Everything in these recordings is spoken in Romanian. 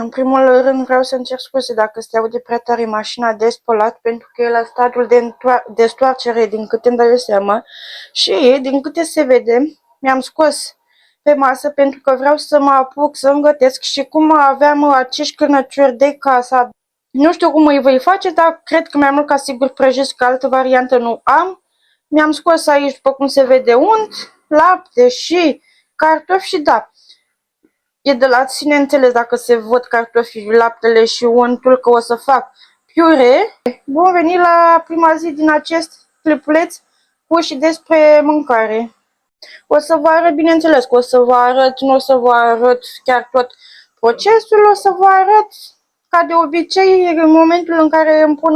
În primul rând vreau să-mi cer scuze dacă se aude prea tare mașina de spălat, pentru că e la stadiul de stoarcere, din câte îmi dau seama, și din câte se vede, mi-am scos pe masă pentru că vreau să mă apuc să-mi gătesc și cum aveam acești cârnăciori de casă, nu știu cum îi voi face, dar cred că mai mult ca sigur prăjesc, că altă variantă nu am. Mi-am scos aici, după cum se vede, unt, lapte și cartofi și da, e de la sine înțeles dacă se văd cartofii, laptele și untul că o să fac piure. Bun venit la prima zi din acest clipuleț cu și despre mâncare. O să vă arăt, bineînțeles, că o să vă arăt, nu o să vă arăt chiar tot procesul, o să vă arăt ca de obicei în momentul în care îmi pun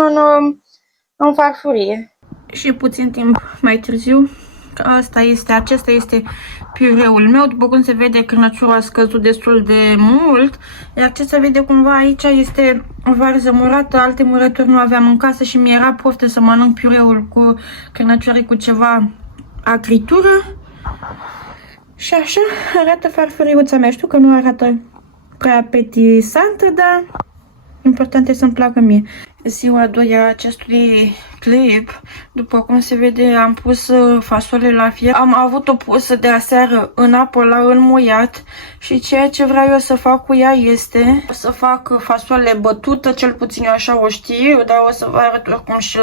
în farfurie. Și puțin timp mai târziu, acesta este piureul meu. După cum se vede, cârnăciorul a scăzut destul de mult, iar ce se vede cumva aici este o varză murată, alte murături nu aveam în casă și mi-era poftă să mănânc piureul cu cârnăcioare cu ceva agritură. Și așa arată farfuriuța mea. Știu că nu arată prea apetisantă, dar important e să-mi placă mie. Ziua a doua a acestui clip, după cum se vede, am pus fasole la fier. Am avut-o pusă de aseară în apă la înmuiat și ceea ce vreau eu să fac cu ea este să fac fasole bătută, cel puțin eu așa o știu, dar o să vă arăt oricum și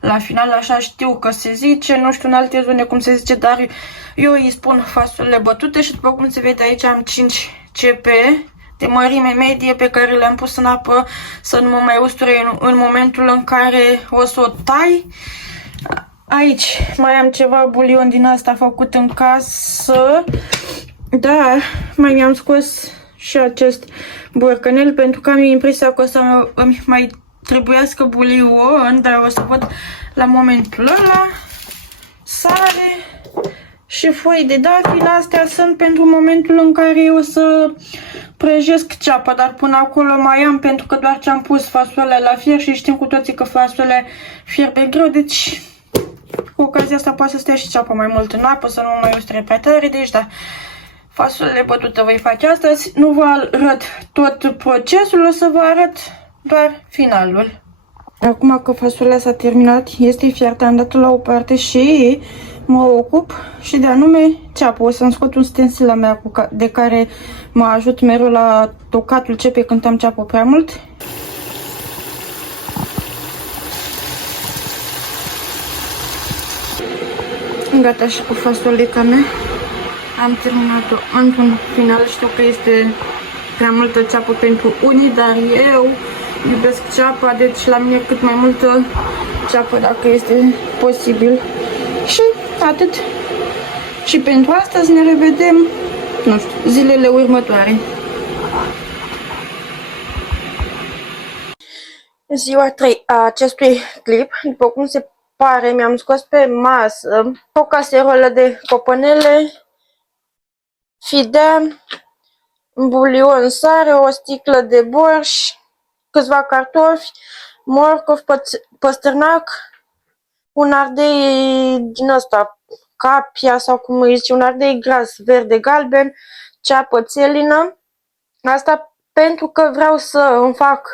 la final, așa știu că se zice, nu știu în alte zone cum se zice, dar eu îi spun fasole bătute și după cum se vede aici am 5 CP de mărime medie pe care le-am pus în apă să nu mă mai usture în momentul în care o să o tai. Aici mai am ceva bulion din asta făcut în casă, dar mai mi-am scos și acest borcanel pentru că am impresia că o să îmi mai trebuiască bulion, dar o să văd la momentul ăla. Sare și foi de dafin, astea sunt pentru momentul în care eu o să prăjesc ceapa, dar până acolo mai am pentru că doar ce am pus fasolele la fier și știm cu toții că fasolele fierbe greu, deci cu ocazia asta poate să stea și ceapa mai mult în apă, să nu mai usture prea tare, deci da, fasolele bătute voi face astăzi. Nu vă arăt tot procesul, o să vă arăt doar finalul. Acum că fasolea s-a terminat, este fiartă, am dat-o la o parte și mă ocup și de anume ceapă. O să-mi scot un stensil la mea de care mă ajut mereu la tocatul cepei când am ceapă prea mult. Gata și cu fasoleca mea. Am terminat-o într-un final. Știu că este prea multă ceapă pentru unii, dar eu iubesc ceapa, deci la mine cât mai multă ceapă dacă este posibil. Și atât. Și pentru astăzi ne revedem, nu știu, zilele următoare. Ziua 3 a acestui clip, după cum se pare, mi-am scos pe masă o caserolă de copănele, fidea, bulion, sare, o sticlă de borș, câțiva cartofi, morcov, păstârnac, un ardei din ăsta, capia sau cum îi zice, un ardei gras, verde, galben, ceapă țelină. Asta pentru că vreau să îmi fac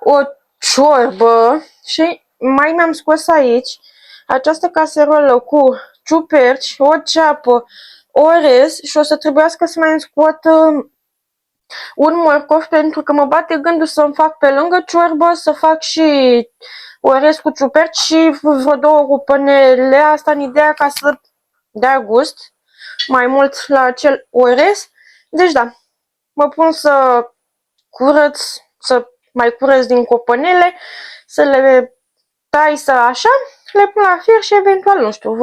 o ciorbă și mai mi-am scos aici această caserolă cu ciuperci, o ceapă, orez și o să trebuiască să mai îmi scot un morcov pentru că mă bate gândul să-mi fac pe lângă ciorbă, să fac și orez cu ciuperci și vreo 2 cupănele, asta în ideea ca să dea gust mai mult la acel orez. Deci da, mă pun să curăț, să mai curăț din copănele, să le tai, să așa, le pun la fier și eventual, nu știu,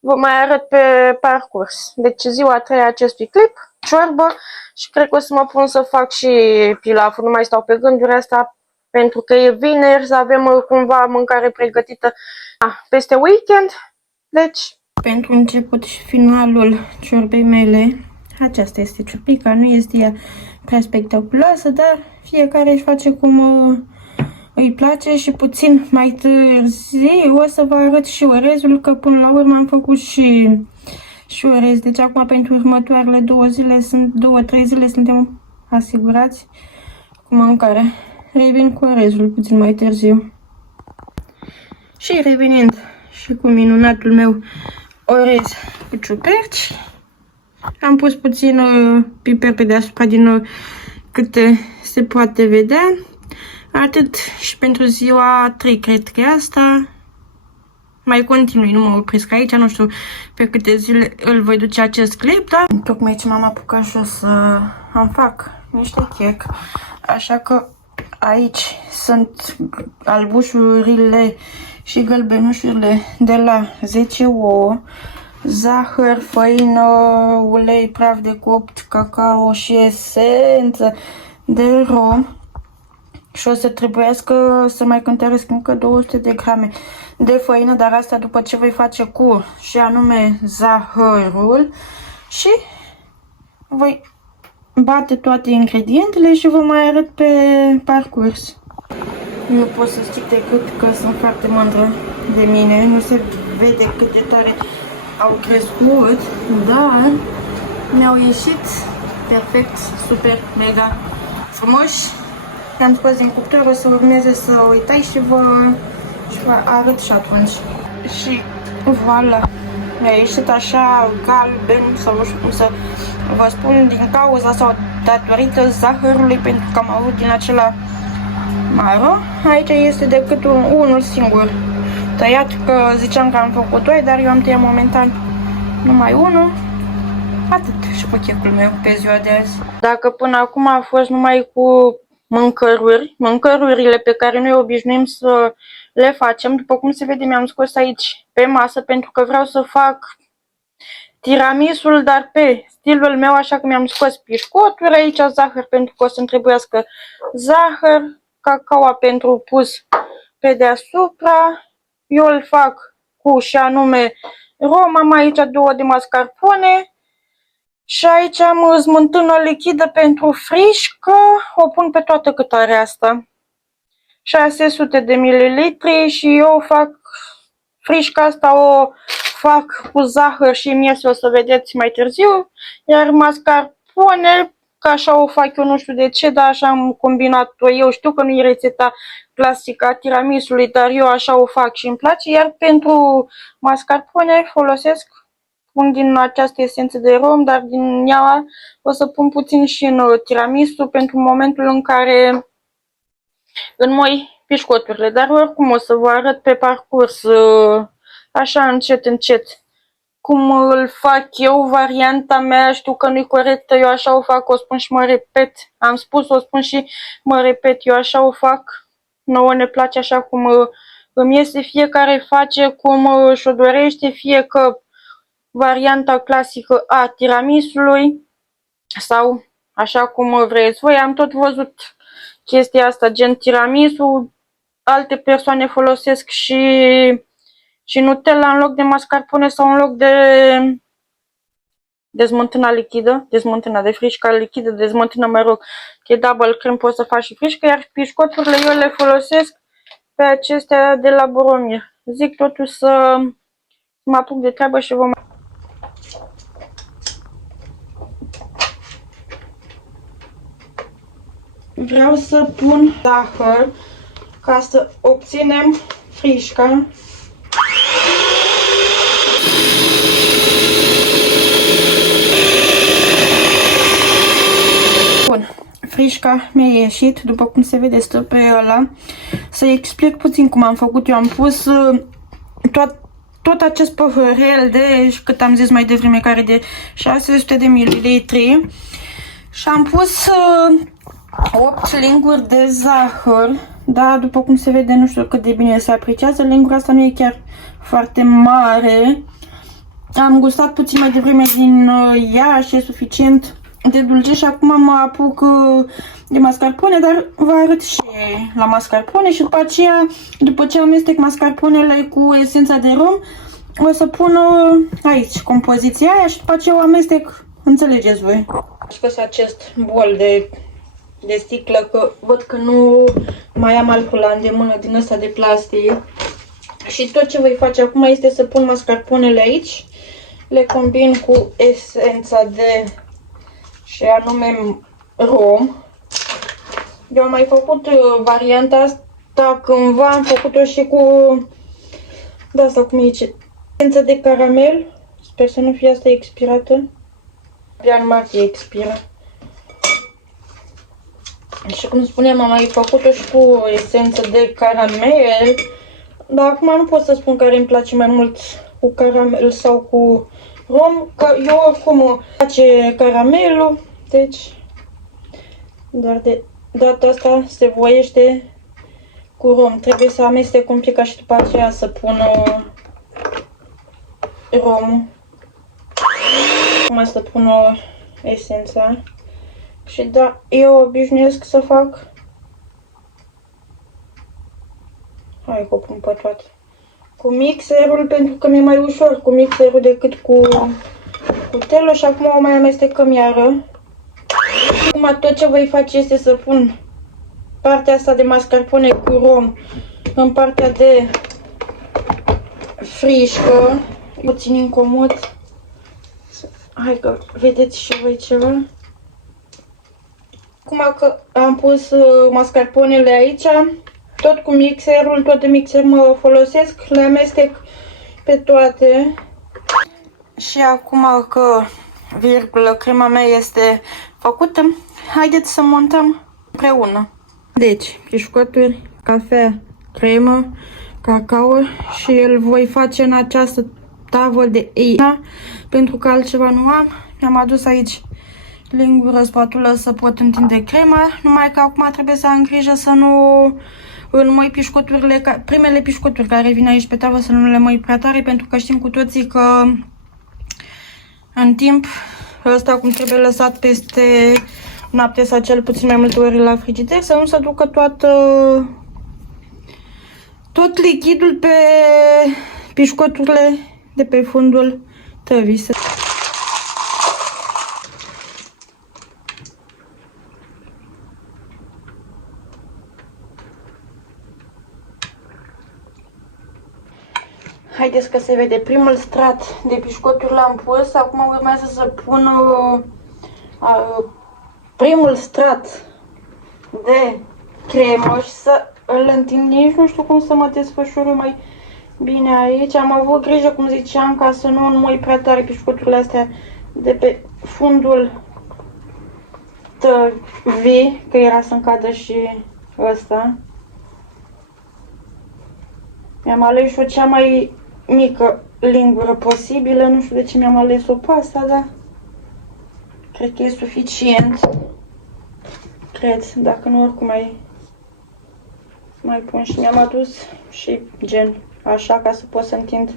vă mai arăt pe parcurs. Deci ziua 3 a acestui clip, ciorbă și cred că o să mă pun să fac și pilaful, nu mai stau pe gânduri asta pentru că e vineri, să avem cumva mâncare pregătită peste weekend. Deci, pentru început și finalul ciorbei mele, aceasta este ciorbica, nu este ea prea spectaculoasă, dar fiecare își face cum îi place și puțin mai târziu o să vă arăt și orezul, că până la urmă am făcut și orez. Deci acum pentru următoarele 2-3 zile suntem asigurați cu mâncarea. Revin cu orezul puțin mai târziu. Și revenind și cu minunatul meu orez cu ciuperci, am pus puțin piper pe deasupra din câte se poate vedea. Atât și pentru ziua 3, cred că e asta. Mai continui, nu mă opresc aici, nu știu pe câte zile îl voi duce acest clip, dar tocmai ce m-am apucat și o să îmi fac niște chec, așa că aici sunt albușurile și gălbenușurile de la 10 ouă, zahăr, făină, ulei, praf de copt, cacao și esență de rom. Și o să trebuiască să mai cântăresc încă 200 de grame de făină, dar asta după ce voi face cu și anume zahărul, și voi bate toate ingredientele și vă mai arăt pe parcurs. Nu pot să zic decât că sunt foarte mândră de mine, nu se vede cât de tare au crescut, dar mi-au ieșit perfect, super, mega frumoși. I-am scos din cuptor, o să urmeze să o tai și vă arăt și atunci. Și voilà, mi-a ieșit așa galben, sau nu știu cum să vă spun, din cauza sau datorită zahărului, pentru că am avut din acela maro. Aici este decât unul singur tăiat, că ziceam că am făcut 2, dar eu am tăiat momentan numai unul. Atât și cu checul meu pe ziua de azi. Dacă până acum a fost numai cu mâncărurile pe care noi obișnuim să le facem, după cum se vede, mi-am scos aici pe masă pentru că vreau să fac tiramisul, dar pe stilul meu, așa că mi-am scos pișcoturi, aici zahăr pentru că o să-mi trebuiască zahăr, cacao pentru pus pe deasupra. Eu îl fac cu și anume rom, am aici 2 de mascarpone. Și aici am smântână lichidă pentru frișcă, o pun pe toată cât are asta. 600 de mililitri și eu fac frișca asta, o fac cu zahăr și miez, o să vedeți mai târziu. Iar mascarpone, că așa o fac eu, nu știu de ce, dar așa am combinat-o eu. Știu că nu e rețeta clasică a tiramisului, dar eu așa o fac și îmi place. Iar pentru mascarpone folosesc pun din această esență de rom, dar din ea o să pun puțin și în tiramisu pentru momentul în care înmoi pișcoturile. Dar oricum o să vă arăt pe parcurs, așa încet, încet, cum îl fac eu, varianta mea. Știu că nu-i corectă, eu așa o fac, o spun și mă repet. Am spus, o spun și mă repet, eu așa o fac. Nouă ne place așa cum îmi iese, fiecare face cum și-o dorește, fie că varianta clasică a tiramisului sau așa cum vreți voi. Am tot văzut chestia asta, gen tiramisu, alte persoane folosesc și Nutella în loc de mascarpone sau în loc de smântâna lichidă, de smântâna de frișcă lichidă, de smântână, mă rog, că e double cream, poți să faci și frișcă, iar pișcoturile eu le folosesc pe acestea de la Boromir. Zic totuși să mă apuc de treabă și vom. Vreau să pun zahăr ca să obținem frișca. Bun, frișca mi-a ieșit, după cum se vede, stă pe ăla. Să explic puțin cum am făcut. Eu am pus tot acest păhărel de, cât am zis mai devreme, care de 600 de mililitri, și am pus 8 linguri de zahăr, da, după cum se vede, nu știu cât de bine se apreciază, lingura asta nu e chiar foarte mare. Am gustat puțin mai devreme din ea și e suficient de dulce și acum mă apuc de mascarpone, dar vă arăt și la mascarpone și după aceea, după ce amestec mascarponele cu esența de rom, o să pun aici compoziția aia și după aceea o amestec, înțelegeți voi. Am scos acest bol de sticlă, că văd că nu mai am alcool la îndemână din ăsta de plastic. Și tot ce voi face acum este să pun mascarponele aici, le combin cu esența de, și anume rom. Eu am mai făcut varianta asta cândva, am făcut-o și cu de asta, cum zice, esență de caramel. Sper să nu fie asta expirată. Abia în martie expiră. Și cum spuneam, am mai făcut-o și cu esență de caramel. Dar acum nu pot să spun care îmi place mai mult, cu caramel sau cu rom, că eu oricum îmi place caramelul, deci doar de data asta se voiește cu rom. Trebuie să amestec un pic ca și după aceea să pun romul. Acum să pun esența. Și da, eu obișnuiesc să fac. Hai că o pun pe toate. Cu mixerul, pentru că mi-e mai ușor cu mixerul decât cu cutelul și acum o mai amestecăm iară. Acum tot ce voi face este să pun partea asta de mascarpone cu rom în partea de frișcă. Puțin incomod. Hai că vedeți și voi ceva. Acum că am pus mascarponele aici, tot cu mixerul, tot de mixer mă folosesc, le amestec pe toate. Și acum că virgulă, crema mea este făcută, haideți să montăm împreună. Deci, pișcoturi, cafea, cremă, cacao și îl voi face în această tavă de ina, pentru că altceva nu am. Mi-am adus aici lingură, spatulă să pot întinde crema, numai că acum trebuie să am grijă să nu înmoi pișcoturile, primele pișcoturi care vin aici pe tavă să nu le măi prea tare, pentru că știm cu toții că în timp ăsta cum trebuie lăsat peste noapte sau cel puțin mai multe ori la frigider, să nu se ducă tot lichidul pe pișcoturile de pe fundul tăvii. Haideți că se vede, primul strat de pișcoturi l-am pus, acum urmează să pun primul strat de cremă și să îl întind. Nici nu știu cum să mă desfășur mai bine aici. Am avut grijă, cum ziceam, ca să nu înmoi prea tare pișcoturile astea de pe fundul tăvii, că era să-mi cadă și ăsta. Mi-am ales o cea mai mică lingură posibilă, nu știu de ce mi-am ales-o pe asta, dar cred că e suficient. Cred, dacă nu oricum mai pun și mi-am adus și gen așa ca să pot să întind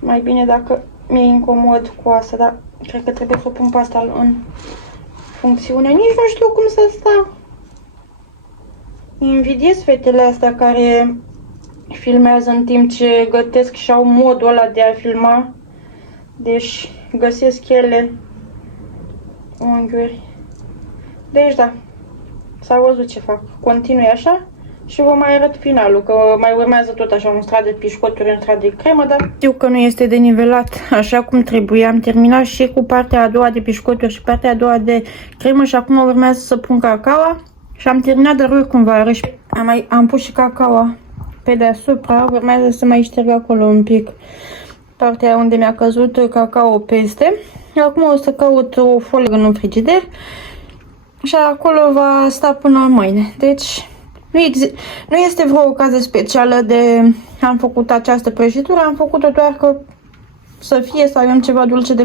mai bine dacă mi-e incomod cu asta, dar cred că trebuie să o pun pe asta în funcțiune. Nici nu știu cum să stau. Invidiez fetele astea care filmează în timp ce gătesc și au modul ăla de a filma. Deci găsesc ele unghiuri. Deci da, s-a văzut ce fac. Continui așa și vă mai arăt finalul, că mai urmează tot așa un strat de pișcoturi, un strat de cremă, dar știu că nu este denivelat așa cum trebuie. Am terminat și cu partea a doua de pișcoturi și partea a doua de cremă și acum urmează să pun cacao și am terminat, dar oricum vă arăt. Am pus și cacao pe deasupra, urmează să mai șterg acolo un pic partea unde mi-a căzut cacao peste. Acum o să caut o folie în frigider și acolo va sta până mâine. Deci nu este vreo ocazie specială de am făcut această prăjitură, am făcut-o doar că să fie, să avem ceva dulce de